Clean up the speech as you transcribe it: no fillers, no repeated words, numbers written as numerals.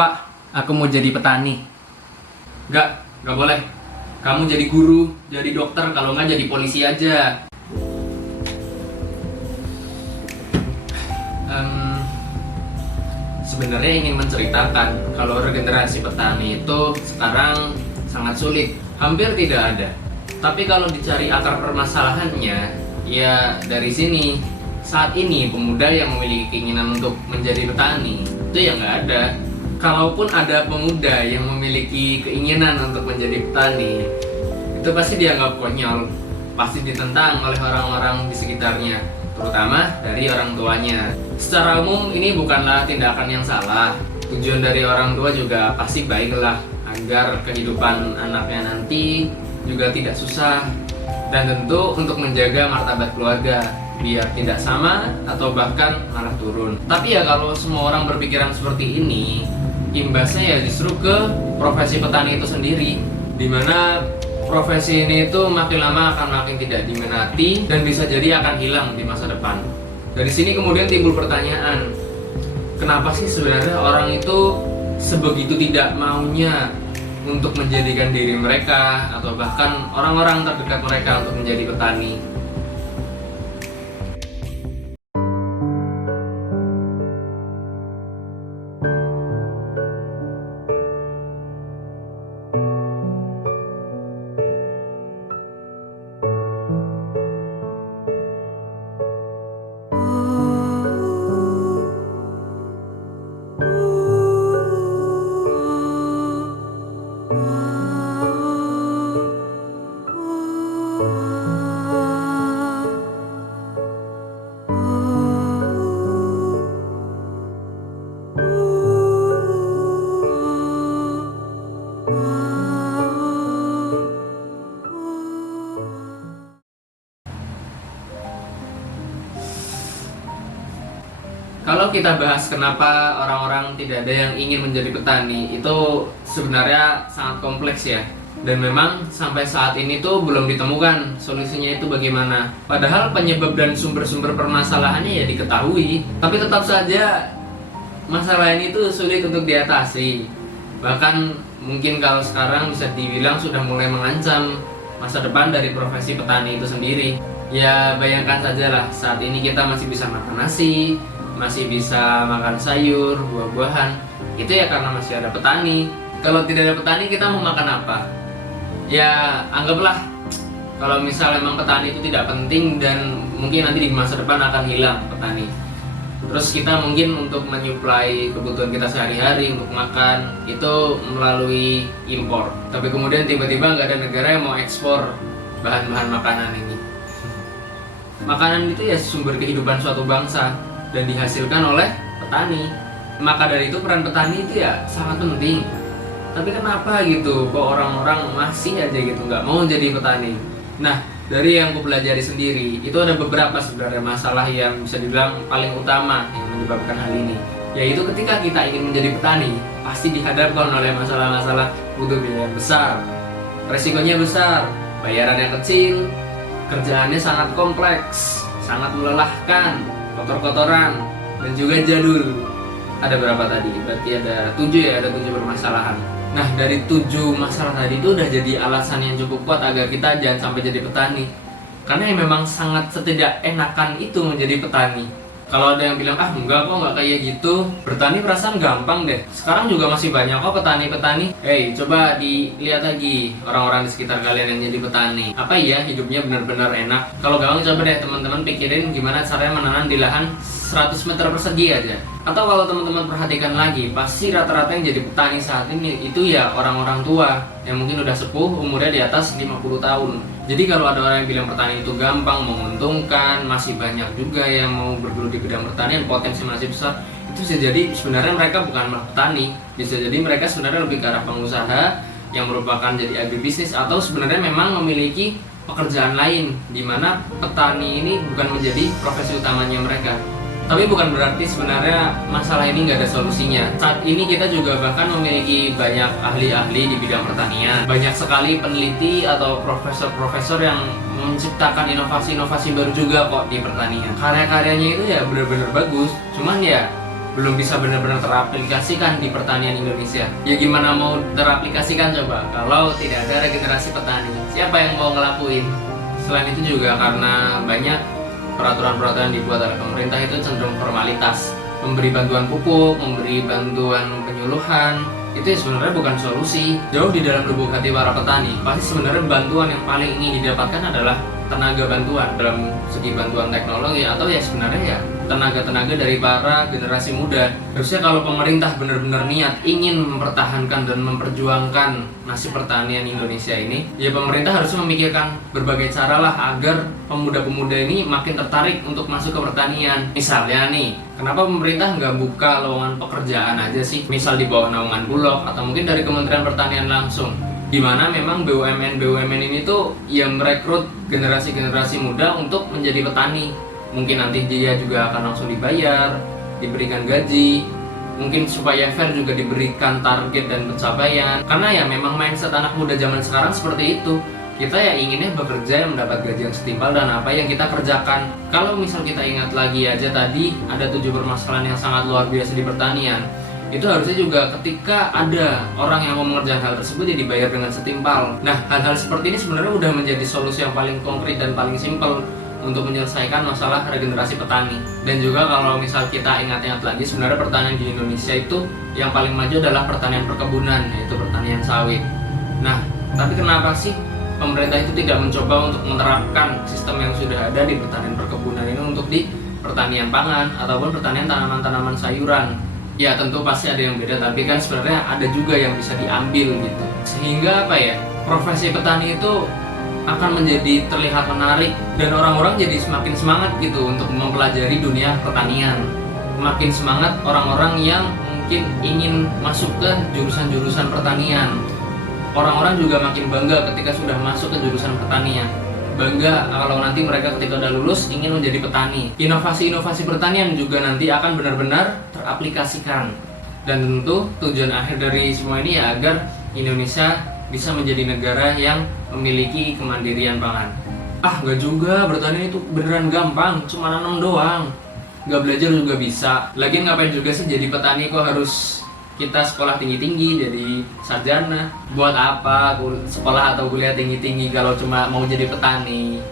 Pak, aku mau jadi petani. Nggak boleh. Kamu jadi guru, jadi dokter, kalau nggak jadi polisi aja. Sebenarnya ingin menceritakan kalau regenerasi petani itu sekarang sangat sulit, hampir tidak ada. Tapi kalau dicari akar permasalahannya, ya dari sini. Saat ini pemuda yang memiliki keinginan untuk menjadi petani itu ya nggak ada. Kalaupun ada pemuda yang memiliki keinginan untuk menjadi petani, itu pasti dianggap konyol, pasti ditentang oleh orang-orang di sekitarnya, terutama dari orang tuanya. Secara umum ini bukanlah tindakan yang salah. Tujuan dari orang tua juga pasti baiklah, agar kehidupan anaknya nanti juga tidak susah, dan tentu untuk menjaga martabat keluarga biar tidak sama atau bahkan malah turun. Tapi ya kalau semua orang berpikiran seperti ini, imbasnya ya justru ke profesi petani itu sendiri, dimana profesi ini itu makin lama akan makin tidak diminati dan bisa jadi akan hilang di masa depan. Dari sini kemudian timbul pertanyaan, kenapa sih sebenarnya orang itu sebegitu tidak maunya untuk menjadikan diri mereka atau bahkan orang-orang terdekat mereka untuk menjadi petani? Kalau kita bahas kenapa orang-orang tidak ada yang ingin menjadi petani, itu sebenarnya sangat kompleks ya. Dan memang sampai saat ini tuh belum ditemukan solusinya itu bagaimana. Padahal penyebab dan sumber-sumber permasalahannya ya diketahui, tapi tetap saja masalah ini tuh sulit untuk diatasi. Bahkan mungkin kalau sekarang bisa dibilang sudah mulai mengancam masa depan dari profesi petani itu sendiri. Ya bayangkan sajalah, saat ini kita masih bisa makan nasi, masih bisa makan sayur, buah-buahan, itu ya karena masih ada petani. Kalau tidak ada petani, kita mau makan apa? Ya anggaplah kalau misalnya memang petani itu tidak penting dan mungkin nanti di masa depan akan hilang petani. Terus kita mungkin untuk menyuplai kebutuhan kita sehari-hari untuk makan itu melalui impor. Tapi kemudian tiba-tiba nggak ada negara yang mau ekspor bahan-bahan makanan ini. Makanan itu ya sumber kehidupan suatu bangsa dan dihasilkan oleh petani. Maka dari itu peran petani itu ya sangat penting. Tapi kenapa gitu kok orang-orang masih aja gitu nggak mau jadi petani? Nah, dari yang aku pelajari sendiri, itu ada beberapa sebenarnya masalah yang bisa dibilang paling utama yang menyebabkan hal ini. Yaitu ketika kita ingin menjadi petani, pasti dihadapkan oleh masalah-masalah butuh biaya besar, resikonya besar, bayarannya kecil, kerjaannya sangat kompleks, sangat melelahkan, kotor-kotoran, dan juga jadul. Ada berapa tadi? Berarti ada 7 ya, ada 7 permasalahan. Nah, dari 7 masalah tadi itu udah jadi alasan yang cukup kuat agar kita jangan sampai jadi petani. Karena yang memang sangat setidak enakan itu menjadi petani. Kalau ada yang bilang, ah enggak kok nggak kayak gitu, bertani perasaan gampang deh. Sekarang juga masih banyak kok petani-petani. Hey, coba dilihat lagi orang-orang di sekitar kalian yang jadi petani. Apa iya hidupnya benar-benar enak? Kalau gampang coba deh teman-teman pikirin gimana caranya menanam di lahan 100 meter persegi aja. Atau kalau teman-teman perhatikan lagi, pasti rata-rata yang jadi petani saat ini itu ya orang-orang tua yang mungkin udah sepuh, umurnya di atas 50 tahun. Jadi kalau ada orang yang bilang petani itu gampang, menguntungkan, masih banyak juga yang mau bergelut di bidang pertanian, potensi masih besar. Itu bisa jadi sebenarnya mereka bukan malah petani, bisa jadi mereka sebenarnya lebih ke arah pengusaha yang merupakan jadi agribisnis, atau sebenarnya memang memiliki pekerjaan lain di mana petani ini bukan menjadi profesi utamanya mereka. Tapi bukan berarti sebenarnya masalah ini nggak ada solusinya. Saat ini kita juga bahkan memiliki banyak ahli-ahli di bidang pertanian. Banyak sekali peneliti atau profesor-profesor yang menciptakan inovasi-inovasi baru juga kok di pertanian. Karya-karyanya itu ya benar-benar bagus. Cuman ya belum bisa benar-benar teraplikasikan di pertanian Indonesia. Ya gimana mau teraplikasikan coba kalau tidak ada regenerasi petani? Siapa yang mau ngelakuin? Selain itu juga karena banyak peraturan-peraturan dibuat oleh pemerintah itu cenderung formalitas, memberi bantuan pupuk, memberi bantuan penyuluhan, itu ya sebenarnya bukan solusi. Jauh di dalam lubuk hati para petani, pasti sebenarnya bantuan yang paling ingin didapatkan adalah tenaga bantuan dalam segi bantuan teknologi, atau ya sebenarnya ya tenaga-tenaga dari para generasi muda. Harusnya kalau pemerintah benar-benar niat ingin mempertahankan dan memperjuangkan nasib pertanian Indonesia ini, ya pemerintah harus memikirkan berbagai cara lah agar pemuda-pemuda ini makin tertarik untuk masuk ke pertanian. Misalnya nih, kenapa pemerintah nggak buka lowongan pekerjaan aja sih? Misal di bawah naungan Bulog atau mungkin dari Kementerian Pertanian langsung, di mana memang BUMN ini tuh yang merekrut generasi-generasi muda untuk menjadi petani. Mungkin nanti dia juga akan langsung dibayar, diberikan gaji, mungkin supaya fair juga diberikan target dan pencapaian. Karena ya memang mindset anak muda zaman sekarang seperti itu. Kita ya inginnya bekerja yang mendapat gaji yang setimpal dan apa yang kita kerjakan. Kalau misal kita ingat lagi aja tadi ada 7 permasalahan yang sangat luar biasa di pertanian. Itu harusnya juga ketika ada orang yang mau mengerjakan hal tersebut ya dibayar dengan setimpal. Nah, hal-hal seperti ini sebenarnya udah menjadi solusi yang paling konkret dan paling simpel untuk menyelesaikan masalah regenerasi petani. Dan juga kalau misal kita ingat-ingat lagi, sebenarnya pertanian di Indonesia itu yang paling maju adalah pertanian perkebunan, yaitu pertanian sawit. Nah, tapi kenapa sih pemerintah itu tidak mencoba untuk menerapkan sistem yang sudah ada di pertanian perkebunan ini untuk di pertanian pangan ataupun pertanian tanaman-tanaman sayuran? Ya tentu pasti ada yang beda, tapi kan sebenarnya ada juga yang bisa diambil gitu. Sehingga apa ya, profesi petani itu akan menjadi terlihat menarik dan orang-orang jadi semakin semangat gitu untuk mempelajari dunia pertanian. Makin semangat orang-orang yang mungkin ingin masuk ke jurusan-jurusan pertanian. Orang-orang juga makin bangga ketika sudah masuk ke jurusan pertanian. Bangga kalau nanti mereka ketika udah lulus ingin menjadi petani. Inovasi-inovasi pertanian juga nanti akan benar-benar teraplikasikan. Dan tentu tujuan akhir dari semua ini ya agar Indonesia bisa menjadi negara yang memiliki kemandirian pangan. Nggak juga, bertani itu beneran gampang, cuma nanam doang. Nggak belajar juga bisa. Lagian ngapain juga sih jadi petani kok harus kita sekolah tinggi-tinggi jadi sarjana? Buat apa sekolah atau kuliah tinggi-tinggi kalau cuma mau jadi petani?